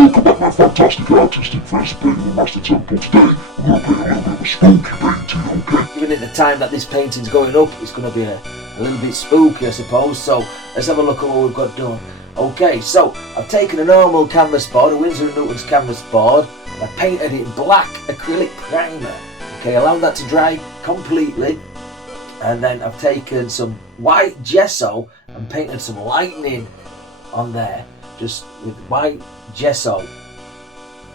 welcome back my fantastic artistic friends painting with MasterTemple. Today I'm going to paint a little bit of a spooky painting, okay? Given it the time that this painting's going up, it's going to be a little bit spooky, I suppose. So let's have a look at what we've got done. Okay, so I've taken a normal canvas board, a Winsor & Newton's canvas board, and I've painted it in black acrylic primer. Okay, allowed that to dry completely, and then I've taken some white gesso and painted some lightning on there, just with white gesso,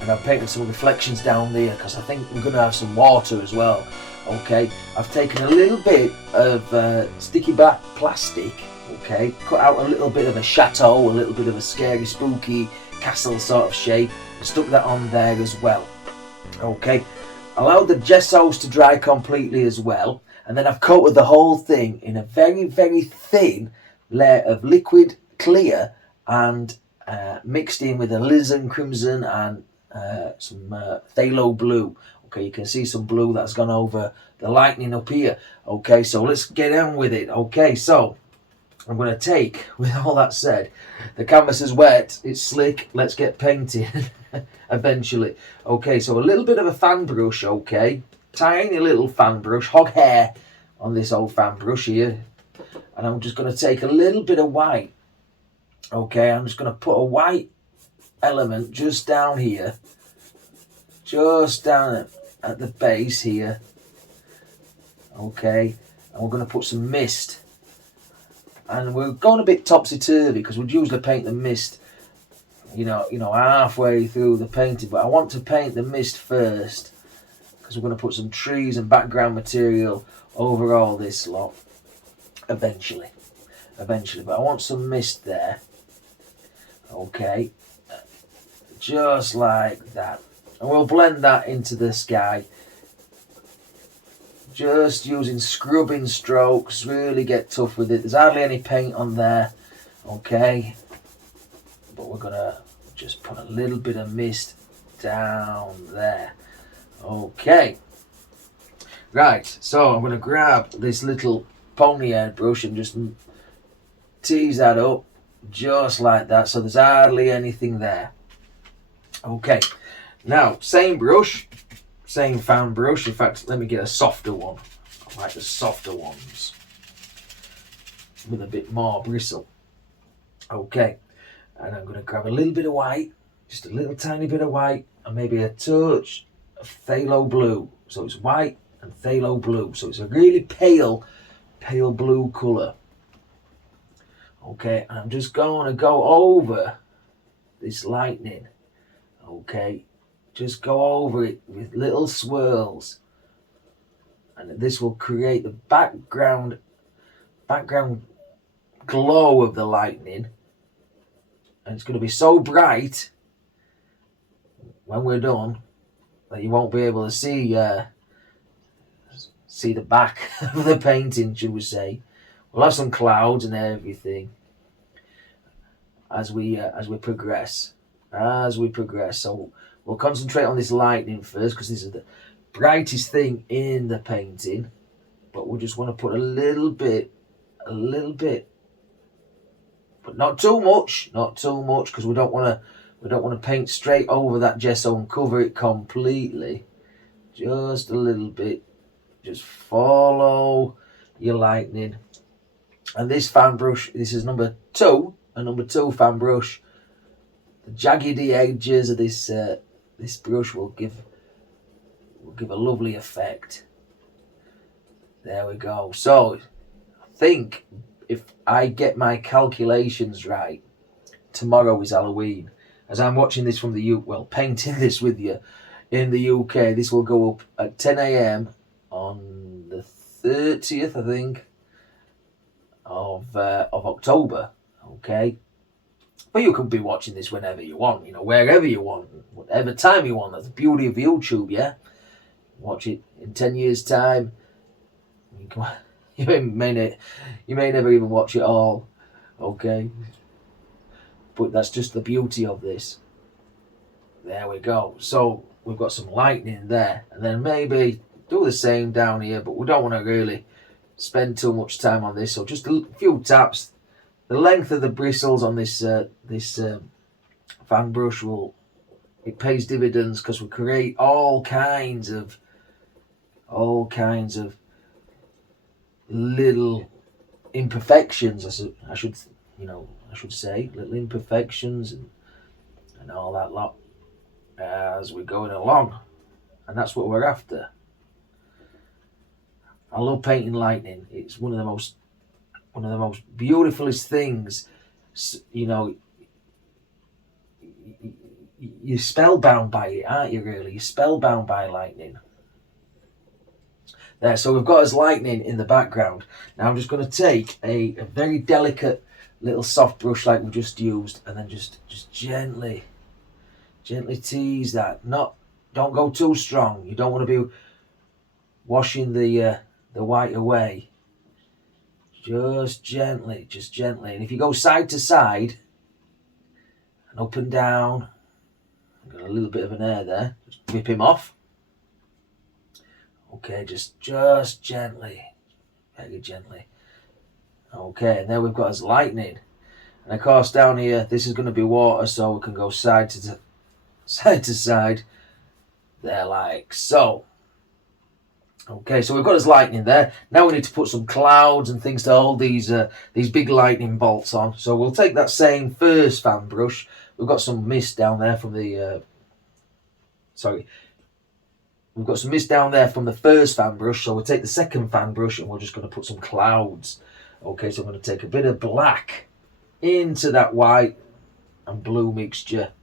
and I've painted some reflections down there because I think we're going to have some water as well. Okay, I've taken a little bit of sticky back plastic, okay, cut out a little bit of a chateau, a little bit of a scary spooky castle sort of shape, and stuck that on there as well. Okay, allowed the gessos to dry completely as well, and then I've coated the whole thing in a very, very thin layer of liquid clear and mixed in with Alizarin Crimson and some Phthalo Blue. Okay, you can see some blue that's gone over the lightning up here. Okay, so let's get on with it. Okay, so I'm going to take, with all that said, the canvas is wet, it's slick, let's get painting eventually. Okay, so a little bit of a fan brush, okay, tiny little fan brush, hog hair on this old fan brush here, and I'm just going to take a little bit of white. Okay, I'm just going to put a white element just down here, just down at the base here. Okay, and we're going to put some mist, and we're going a bit topsy-turvy because we'd usually paint the mist, you know, halfway through the painting, but I want to paint the mist first because we're going to put some trees and background material over all this lot eventually, but I want some mist there. Okay, just like that, and we'll blend that into the sky, just using scrubbing strokes. Really get tough with it. There's hardly any paint on there, okay, but we're gonna just put a little bit of mist down there. Okay, right, so I'm gonna grab this little pony head brush and just tease that up just like that, so there's hardly anything there. Okay, now same brush, same fan brush. In fact, let me get a softer one. I like the softer ones with a bit more bristle. Okay, and I'm going to grab a little bit of white, just a little tiny bit of white, and maybe a touch of Phthalo Blue. So it's white and Phthalo Blue, so it's a really pale blue colour. Okay, and I'm just going to go over this lightning. Okay, just go over it with little swirls, and this will create the background glow of the lightning, and it's going to be so bright when we're done that you won't be able to see the back of the painting, should we say. We'll have some clouds and everything as we progress. So we'll concentrate on this lightning first because this is the brightest thing in the painting. But we just want to put a little bit, but not too much, because we don't want to paint straight over that gesso and cover it completely. Just a little bit. Just follow your lightning. And this fan brush, this is number 2, a number 2 fan brush. The jaggedy edges of this brush will give a lovely effect. There we go. So I think if I get my calculations right, tomorrow is Halloween. As I'm watching this from the painting this with you in the UK, this will go up at 10 a.m. on the 30th, I think, of October. Okay, but you can be watching this whenever you want, wherever you want, whatever time you want. That's the beauty of YouTube, yeah. Watch it in 10 years' time. You may never even watch it all. Okay, but that's just the beauty of this. There we go. So we've got some lightning there, and then maybe do the same down here, but we don't want to really spend too much time on this, so just a few taps. The length of the bristles on this fan brush will it pays dividends because we create all kinds of little imperfections. I should say little imperfections and all that lot as we're going along, and that's what we're after. I love painting lightning. It's one of the most beautifulest things. You know, you're spellbound by it, aren't you? Really, you're spellbound by lightning. There, so we've got us lightning in the background. Now I'm just going to take a very delicate little soft brush like we just used, and then just gently tease that. Don't go too strong. You don't want to be washing the white away. Just gently. And if you go side to side and up and down, I've got a little bit of an air there. Just whip him off. Okay, just gently, very gently. Okay, and there we've got his lightning. And of course down here, this is going to be water, so we can go side to side. There, like so. Okay, so we've got his lightning there. Now we need to put some clouds and things to hold these big lightning bolts on. So we'll take that same first fan brush. We've got some mist down there from the... We've got some mist down there from the first fan brush, so we'll take the second fan brush and we're just going to put some clouds. Okay, so I'm going to take a bit of black into that white and blue mixture.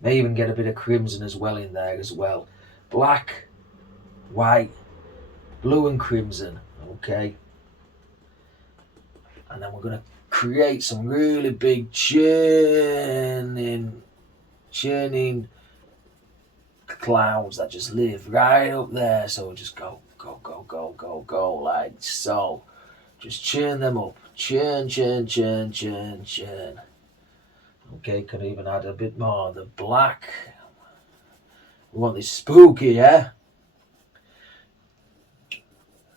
May even get a bit of crimson as well in there as well. Black, white, blue and crimson. Okay. And then we're going to create some really big churning clouds that just live right up there. So we'll just go like so. Just churn them up. Churn. Okay, could even add a bit more of the black. We want this spooky, yeah?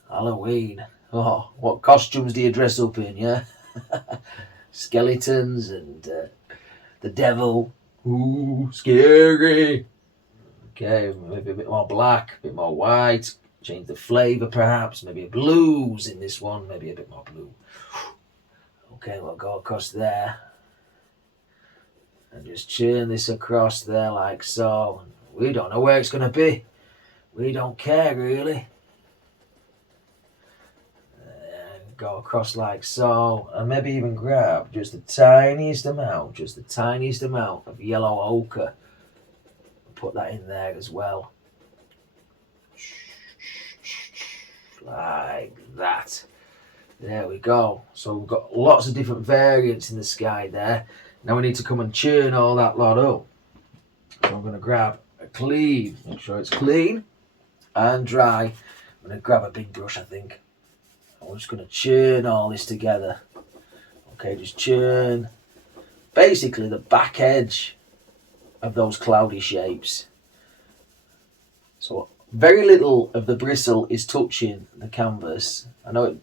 Halloween. Oh, what costumes do you dress up in, yeah? Skeletons and the devil. Ooh, scary. Okay, maybe a bit more black, a bit more white. Change the flavour perhaps. Maybe a blues in this one. Maybe a bit more blue. Okay, we'll go across there. And just churn this across there like so. We don't know where it's going to be. We don't care really. And go across like so. And maybe even grab just the tiniest amount of yellow ochre. Put that in there as well. Like that. There we go. So we've got lots of different variants in the sky there. Now we need to come and churn all that lot up. So I'm going to grab a clean, make sure it's clean and dry. I'm going to grab a big brush, I think. And we're just going to churn all this together. Okay, just churn basically the back edge of those cloudy shapes. So very little of the bristle is touching the canvas. I know it,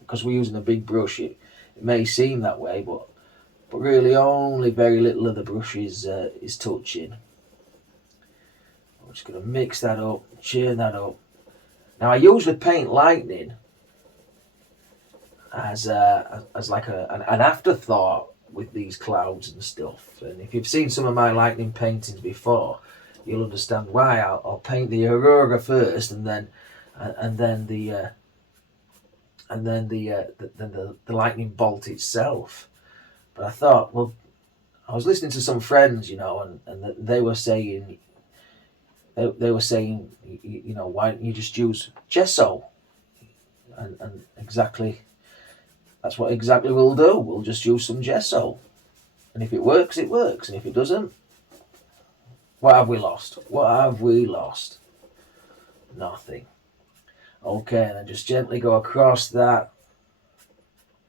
because we're using a big brush, it may seem that way, but really only very little of the brush is touching. I'm just going to mix that up, churn that up. Now I usually paint lightning as like an afterthought with these clouds and stuff. And if you've seen some of my lightning paintings before, you'll understand why. I'll paint the aurora first, and then the lightning bolt itself. But I thought, well, I was listening to some friends, and they were saying, why don't you just use gesso? And exactly, that's what exactly we'll do. We'll just use some gesso. And if it works, it works. And if it doesn't, what have we lost? Nothing. Okay, and then just gently go across that.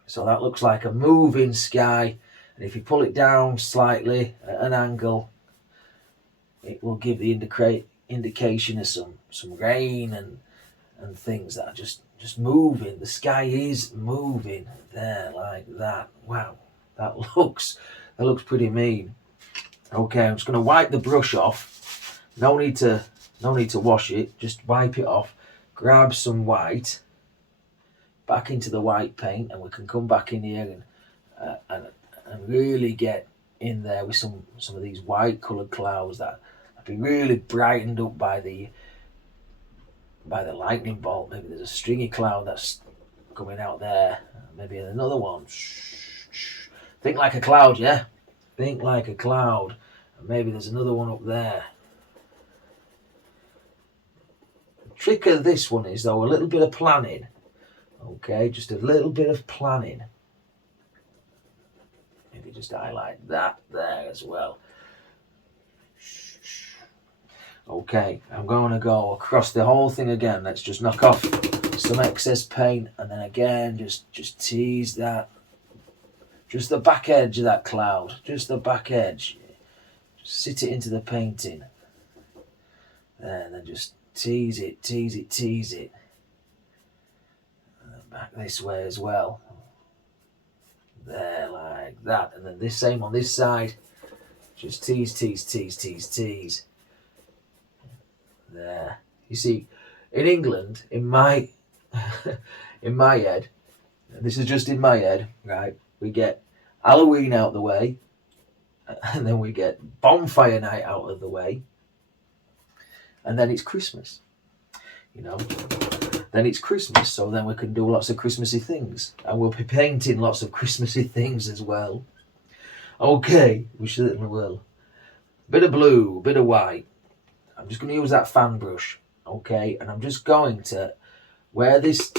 So that looks like a moving sky. And if you pull it down slightly at an angle, it will give the indication of some rain and things that are just moving. The sky is moving there like that. Wow, that looks pretty mean. Okay, I'm just going to wipe the brush off. No need to wash it. Just wipe it off. Grab some white. Back into the white paint, and we can come back in here and really get in there with some of these white coloured clouds that have been really brightened up by the lightning bolt. Maybe there's a stringy cloud that's coming out there. Maybe another one. Think like a cloud, yeah? Think like a cloud. And maybe there's another one up there. The trick of this one is, though, a little bit of planning. Okay, just a little bit of planning. Maybe just highlight that there as well. Okay, I'm going to go across the whole thing again. Let's just knock off some excess paint, and then again just tease that. Just the back edge of that cloud. Just the back edge. Just sit it into the painting. There, and then just tease it, tease it, tease it. And then back this way as well. There, like that. And then this same on this side. Just tease, tease, tease, tease, tease. There. You see, in England, in my head, this is just in my head, right? We get Halloween out the way, and then we get bonfire night out of the way, and then it's Christmas. You know, then it's Christmas, so then we can do lots of Christmassy things, and we'll be painting lots of Christmassy things as well. Okay, we certainly will. Bit of blue, bit of white. I'm just going to use that fan brush, okay, and I'm just going to, where this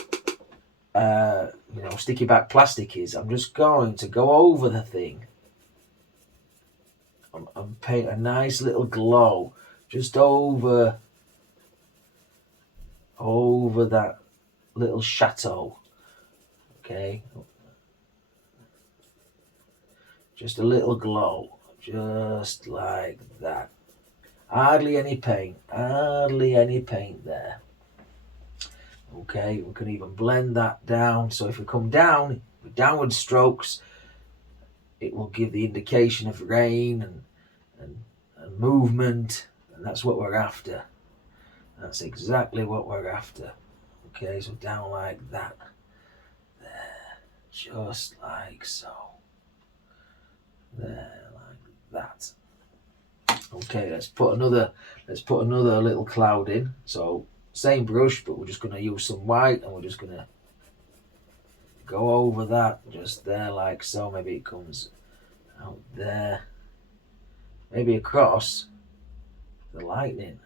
sticky back plastic is, I'm just going to go over the thing and paint a nice little glow just over that little chateau. Okay, just a little glow, just like that. Hardly any paint there. Okay, we can even blend that down. So if we come down with downward strokes, it will give the indication of rain and movement, and that's what we're after. That's exactly what we're after. Okay, so down like that. There, just like so. There, like that. Okay, let's put another little cloud in. So same brush, but we're just going to use some white, and we're just going to go over that just there like so. Maybe it comes out there, maybe across the lightning.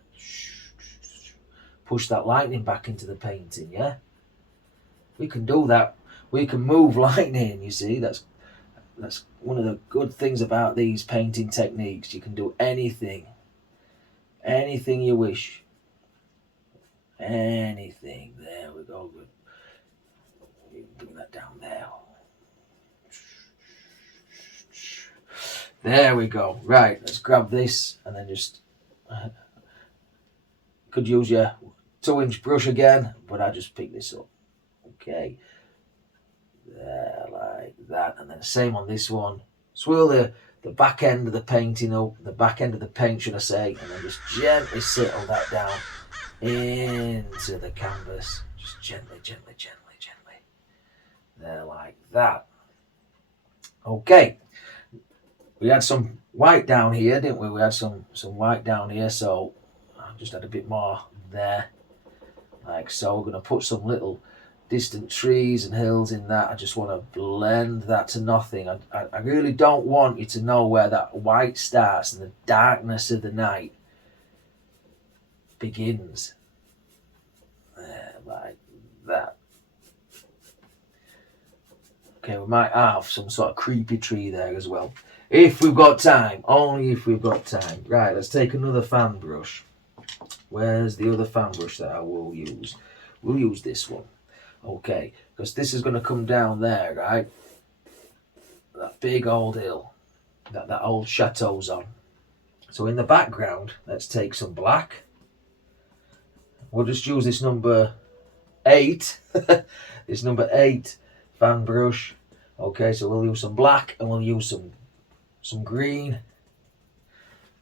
Push that lightning back into the painting. Yeah, we can do that. We can move lightning. You see, that's one of the good things about these painting techniques. You can do anything you wish. Anything. There we go. Good. Bring that down there. There we go. Right, let's grab this and then just could use your 2-inch brush again, but I just pick this up. Okay. There, like that, and then same on this one. Swirl the back end of the painting up, the back end of the paint, should I say, and then just gently settle that down into the canvas. Just gently, gently, gently, gently. There, like that. Okay. We had some white down here, didn't we? We had some white down here, so I just had a bit more there. Like so. We're going to put some little distant trees and hills in that. I just want to blend that to nothing. I really don't want you to know where that white starts and the darkness of the night begins. There, like that. Okay, we might have some sort of creepy tree there as well. If we've got time. Only if we've got time. Right, let's take another fan brush. Where's the other fan brush that I will use? We'll use this one. Okay, because this is going to come down there, right? That big old hill that old chateau's on. So in the background, let's take some black. We'll just use this number 8. This number 8 fan brush. Okay, so we'll use some black and we'll use some green.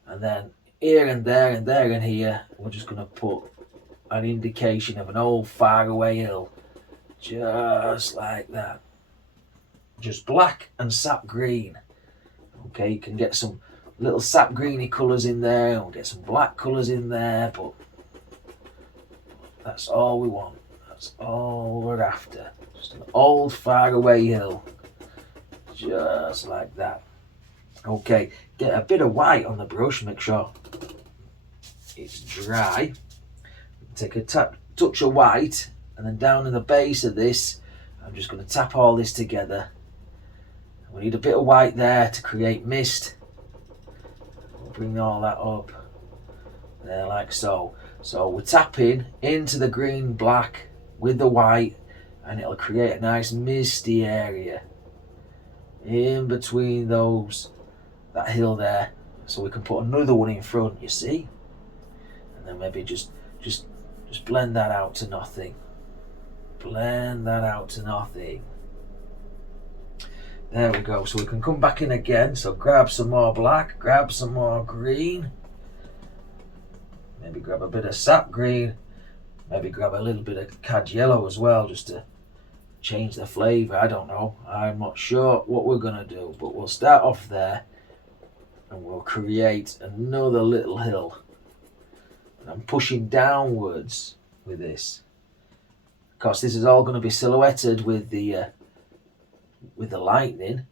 And then here and there and there and here, we're just going to put an indication of an old faraway hill. Just like that. Just black and sap green. Okay, you can get some little sap greeny colours in there, and we'll get some black colours in there, but that's all we want. That's all we're after. Just an old faraway hill. Just like that. Okay, get a bit of white on the brush, make sure it's dry. Take a touch of white, and then down in the base of this, I'm just going to tap all this together. We need a bit of white there to create mist. We'll bring all that up there like so. So we're tapping into the green black with the white, and it'll create a nice misty area in between that hill there. So we can put another one in front, you see, and then maybe just blend that out to nothing. Blend that out to nothing. There we go. So we can come back in again. So grab some more black, grab some more green. Maybe grab a bit of sap green. Maybe grab a little bit of cad yellow as well, just to change the flavour. I don't know. I'm not sure what we're going to do. But we'll start off there. And we'll create another little hill. And I'm pushing downwards with this. Of course, this is all going to be silhouetted with the lightning.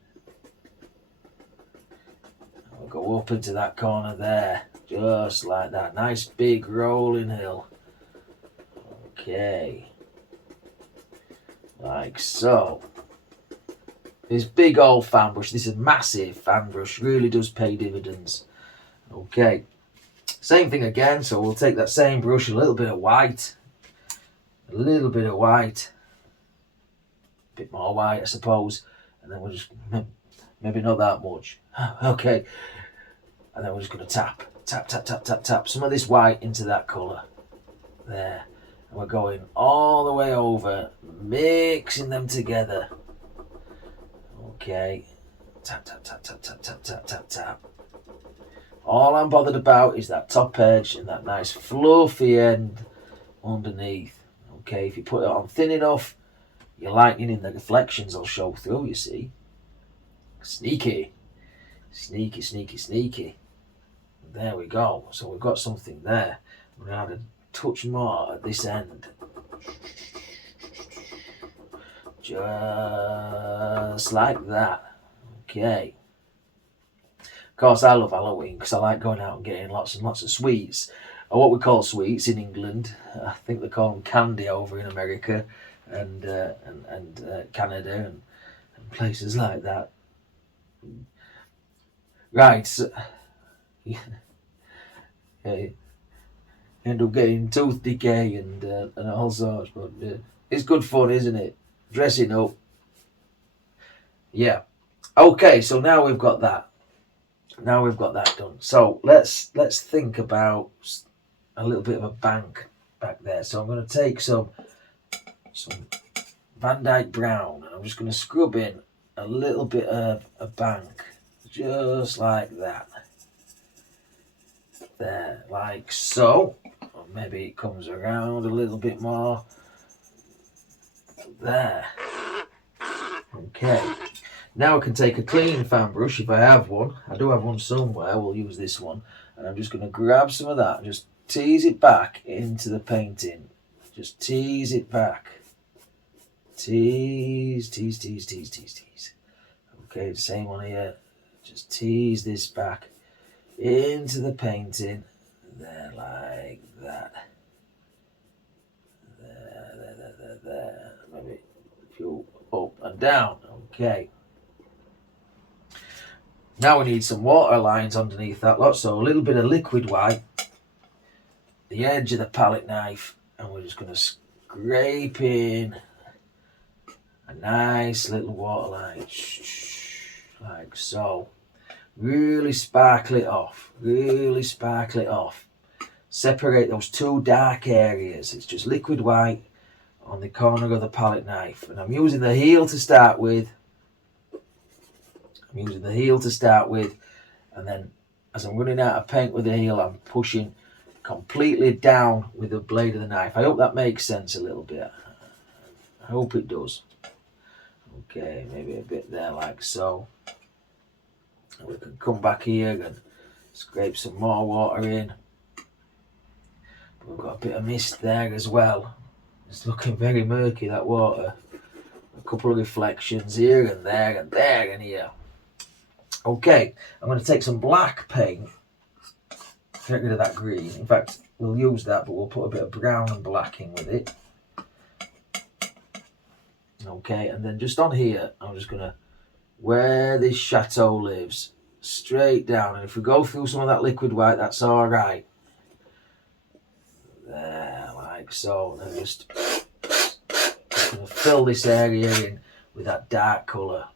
We'll go up into that corner there, just like that. Nice big rolling hill. Okay. Like so. This big old fan brush, this is massive fan brush, really does pay dividends. Okay. Same thing again, so we'll take that same brush, a little bit of white. A little bit of white. A bit more white, I suppose. And then we'll just, maybe not that much. Okay. And then we're just going to tap some of this white into that colour. There. And we're going all the way over, mixing them together. Okay. Tap. All I'm bothered about is that top edge and that nice fluffy end underneath. Okay, if you put it on thin enough, your lightning in the reflections will show through, you see. Sneaky. There we go. So we've got something there. We're going to add a touch more at this end. Just like that. Okay. Of course, I love Halloween because I like going out and getting lots and lots of sweets. Or what we call sweets in England. I think they call them candy over in America and Canada and places like that. Right. So, yeah. End up getting tooth decay and all sorts. But it's good fun, isn't it? Dressing up. Yeah. Okay, so now we've got that. Now we've got that done. So let's think about a little bit of a bank back there. So I'm going to take some Dyke Brown, and I'm just going to scrub in a little bit of a bank, just like that. There, like so. Or maybe it comes around a little bit more. There. Okay. Now I can take a clean fan brush if I have one. I do have one somewhere. We'll use this one. And I'm just going to grab some of that and just tease it back into the painting. Just tease it back. Tease. Okay, the same one here. Just tease this back into the painting. There, like that. There. Maybe a few up and down. Okay. Now we need some water lines underneath that lot, so a little bit of liquid white, the edge of the palette knife, and we're just going to scrape in a nice little water line, like so. Really sparkle it off, Separate those two dark areas. It's just liquid white on the corner of the palette knife, and I'm using the heel to start with. And then as I'm running out of paint with the heel, I'm pushing completely down with the blade of the knife. I hope that makes sense a little bit. I hope it does. Okay, maybe a bit there like so. And we can come back here and scrape some more water in. We've got a bit of mist there as well. It's looking very murky, that water. A couple of reflections here and there and there and here. Okay, I'm going to take some black paint, get rid of that green. In fact, we'll use that, but we'll put a bit of brown and black in with it. Okay, and then just on here, I'm just going to, where this chateau lives, straight down. And if we go through some of that liquid white, that's all right. There, like so. And just going to fill this area in with that dark colour.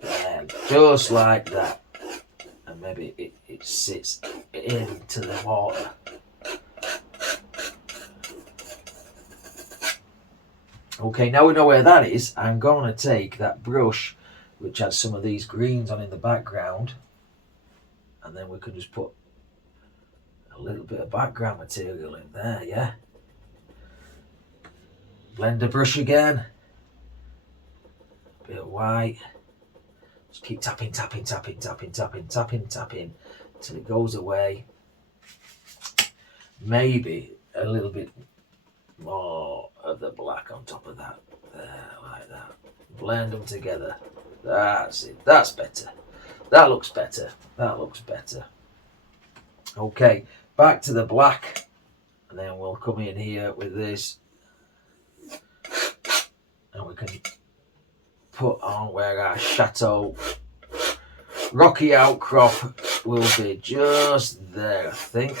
There, just like that. And maybe it sits into the water. Okay, now we know where that is. I'm going to take that brush, which has some of these greens on in the background, and then we can just put a little bit of background material in there, yeah? Blender brush again. Bit of white. Just keep tapping, tapping, tapping, tapping, tapping, tapping, tapping, till it goes away. Maybe a little bit more of the black on top of that. There, like that. Blend them together. That's it. That's better. That looks better. That looks better. Okay, back to the black. And then we'll come in here with this. And we can put on where our chateau rocky outcrop will be just there, I think.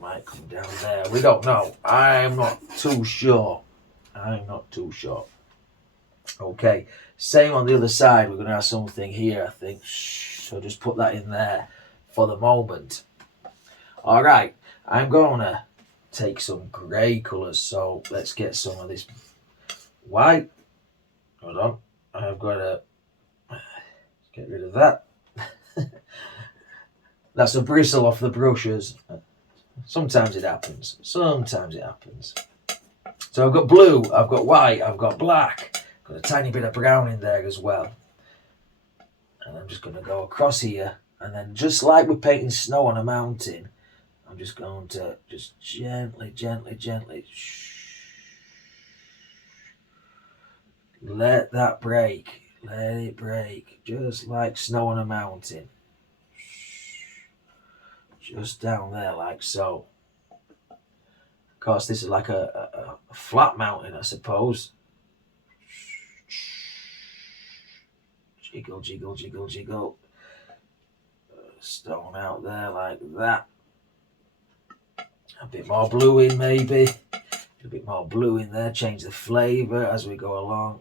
Might come down there. We don't know. I'm not too sure. I'm not too sure. Okay, same on the other side. We're going to have something here, I think. So just put that in there for the moment. All right, I'm going to take some grey colours. So let's get some of this white. Hold on. I've got to get rid of that. That's a bristle off the brushes. Sometimes it happens. Sometimes it happens. So I've got blue, I've got white, I've got black. Got a tiny bit of brown in there as well. And I'm just going to go across here. And then just like we're painting snow on a mountain, I'm just going to just gently, gently, gently. Let that break. Let it break. Just like snow on a mountain. Just down there like so. Of course, this is like a flat mountain, I suppose. Jiggle, jiggle, jiggle, jiggle. Stone out there like that. A bit more blue in maybe. A bit more blue in there. Change the flavour as we go along.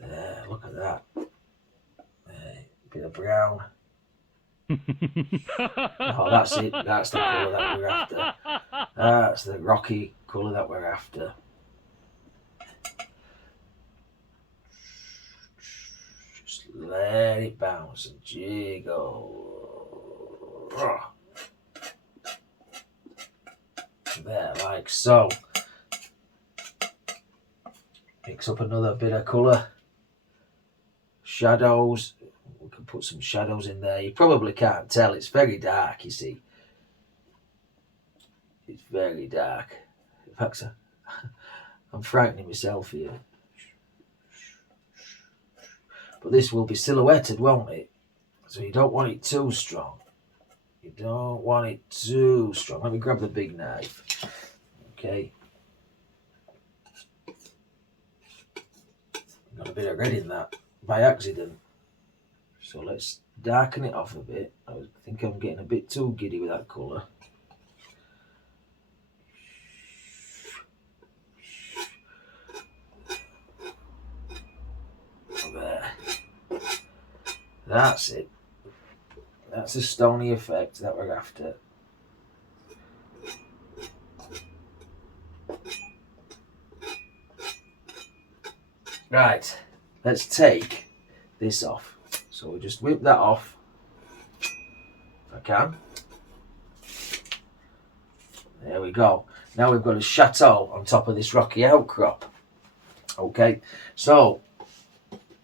There, look at that. There, a bit of brown. Oh, that's it. That's the colour that we're after. That's the rocky colour that we're after. Just let it bounce and jiggle. There, like so. Mix up another bit of colour. Shadows. We can put some shadows in there. You probably can't tell. It's very dark, you see. It's very dark. In fact, I'm frightening myself here. But this will be silhouetted, won't it? So you don't want it too strong. You don't want it too strong. Let me grab the big knife. Okay. Got a bit of red in that by accident. So let's darken it off a bit. I think I'm getting a bit too giddy with that colour. There. That's it. That's a stony effect that we're after. Right, let's take this off. So we'll just whip that off, if I can. There we go. Now we've got a chateau on top of this rocky outcrop. Okay, so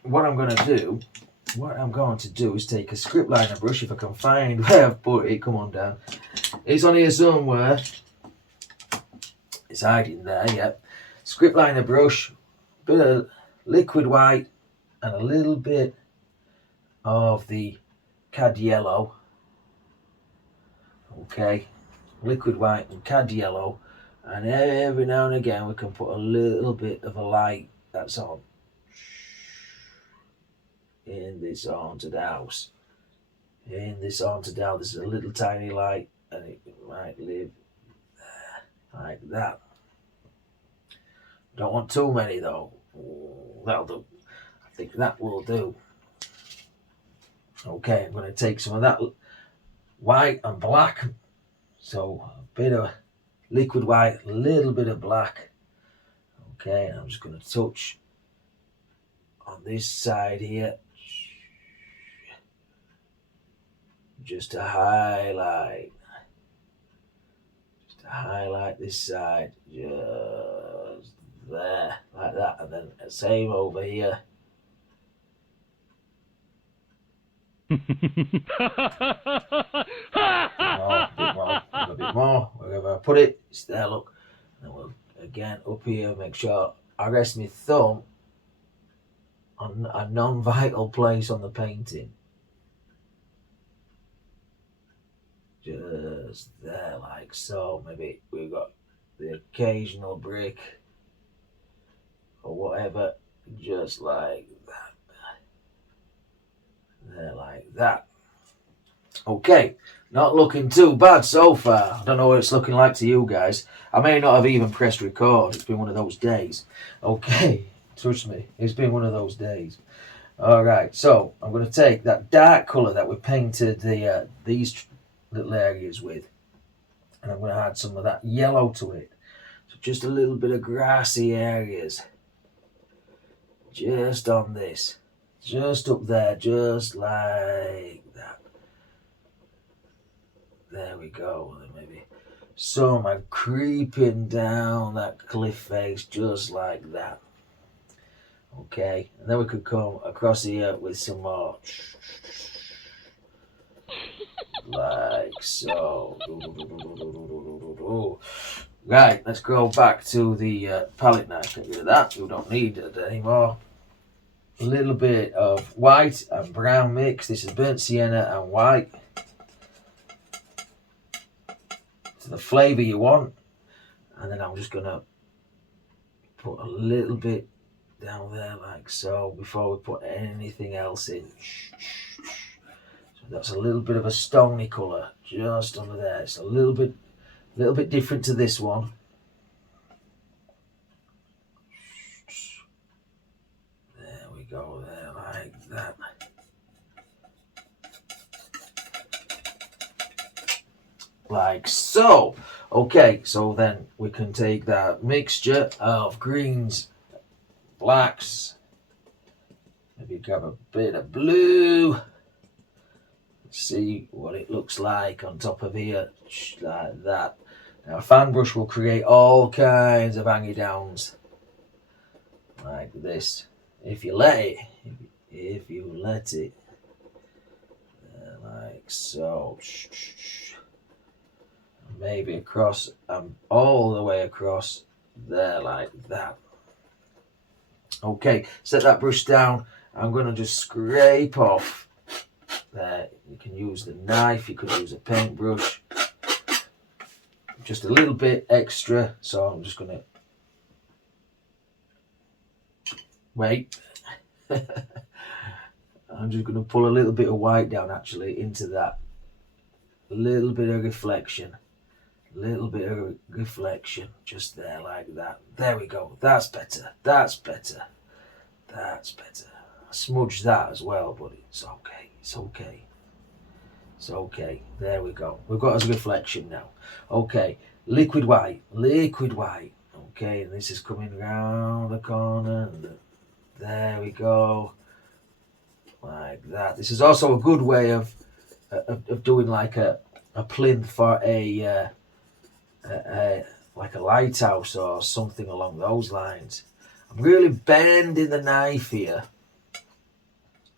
what I'm going to do is take a script liner brush, if I can find where I've put it. Come on down. It's on here somewhere. It's hiding there, yeah. Script liner brush, bit of liquid white, and a little bit of the cad yellow. Okay, liquid white and cad yellow, and every now and again we can put a little bit of a light that's on in this haunted house. In this haunted house, there's a little tiny light, and it might live there, like that. Don't want too many though. That'll do. I think that will do. Okay, I'm going to take some of that white and black. So a bit of liquid white, a little bit of black. Okay, and I'm just going to touch on this side here. Just to highlight. Just to highlight this side. Just there, like that. And then the same over here. A bit more, wherever I put it, it's there, look. And we'll again up here, make sure I rest my thumb on a non-vital place on the painting. Just there, like so. Maybe we've got the occasional brick or whatever, just like that. There, like that. Okay, not looking too bad so far. I don't know what it's looking like to you guys. I may not have even pressed record. It's been one of those days. Okay, trust me, it's been one of those days. Alright, so I'm going to take that dark colour that we painted these little areas with, and I'm going to add some of that yellow to it. So just a little bit of grassy areas. Just on this. Just up there, just like that. There we go. Maybe some are creeping down that cliff face, just like that. Okay, and then we could come across here with some more, like so. Right, let's go back to the palette knife. Get rid of that. We don't need it anymore. A little bit of white and brown mix. This is burnt sienna and white. To the flavour you want. And then I'm just going to put a little bit down there like so before we put anything else in. So that's a little bit of a stony colour just under there. It's a little bit different to this one. There we go, there, like that. Like so. Okay, so then we can take that mixture of greens, blacks, maybe grab a bit of blue, see what it looks like on top of here, like that. Now a fan brush will create all kinds of hangy downs like this, if you let it, like so. Maybe across, all the way across there like that. Okay, set that brush down. I'm going to just scrape off there. You can use the knife, you could use a paintbrush. Just a little bit extra, so I'm just going to wait. I'm just going to pull a little bit of white down actually into that. A little bit of reflection. Little bit of reflection just there like that. There we go. That's better. That's better. That's better. I smudged that as well, but it's okay. It's okay. It's okay. There we go. We've got a reflection now. Okay. Liquid white. Liquid white. Okay. And this is coming round the corner. And There we go. Like that. This is also a good way of doing like a plinth for a like a lighthouse or something along those lines. I'm really bending the knife here.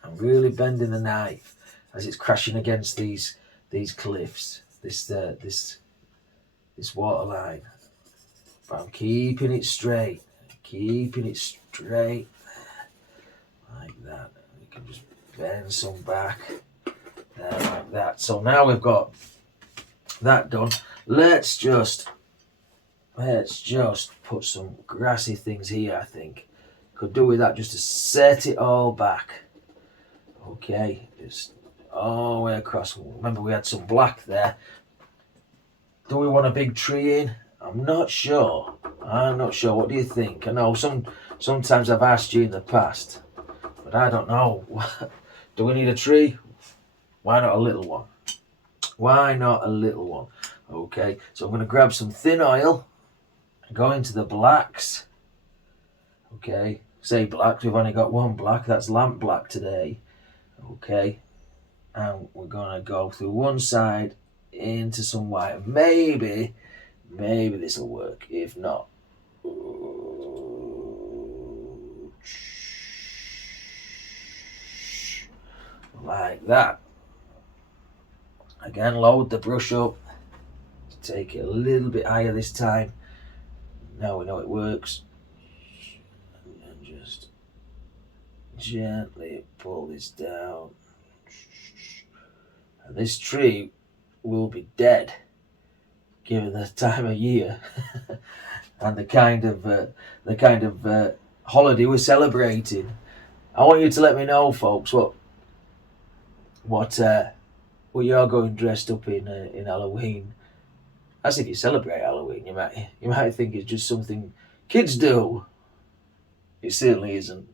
I'm really bending the knife as it's crashing against these cliffs, this water line. But I'm keeping it straight, like that. We can just bend some back there like that. So now we've got that done. Let's just put some grassy things here. I think could do with that just to set it all back. Okay, just all the way across. Remember we had some black there. Do we want a big tree in? I'm not sure. What do you think? I know sometimes I've asked you in the past, but I don't know. Do we need a tree? Why not a little one? Okay, so I'm going to grab some thin oil and go into the blacks. Okay, say blacks, we've only got one black, that's lamp black today. Okay, and we're going to go through one side into some white. Maybe this will work. If not, like that. Again, load the brush up. Take it a little bit higher this time. Now we know it works. And just gently pull this down. And this tree will be dead, given the time of year and the kind of holiday we're celebrating. I want you to let me know, folks, what you're going dressed up in Halloween. As if you celebrate Halloween, you might think it's just something kids do. It certainly isn't.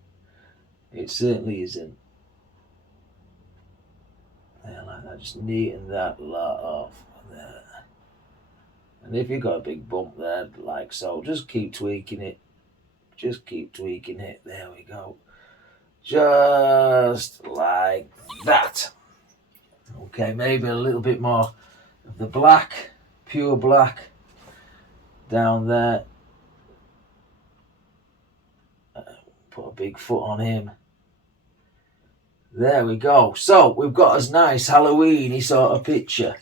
There, like that, just neaten that lot off there. And if you've got a big bump there, like so, just keep tweaking it. There we go. Just like that. Okay, maybe a little bit more of the black, pure black, down there. Put a big foot on him. There we go. So we've got a nice Halloweeny sort of picture.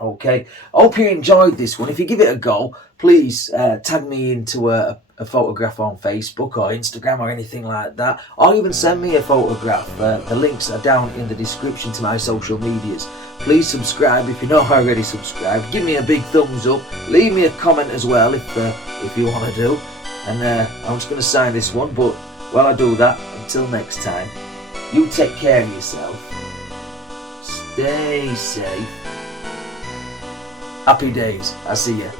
Okay, hope you enjoyed this one. If you give it a go, please tag me into a photograph on Facebook or Instagram or anything like that, or even send me a photograph. The links are down in the description to my social medias. Please subscribe if you're not already subscribed. Give me a big thumbs up. Leave me a comment as well if you want to do. And I'm just going to sign this one, but while I do that, until next time, you take care of yourself. Stay safe. Happy days. I'll see you.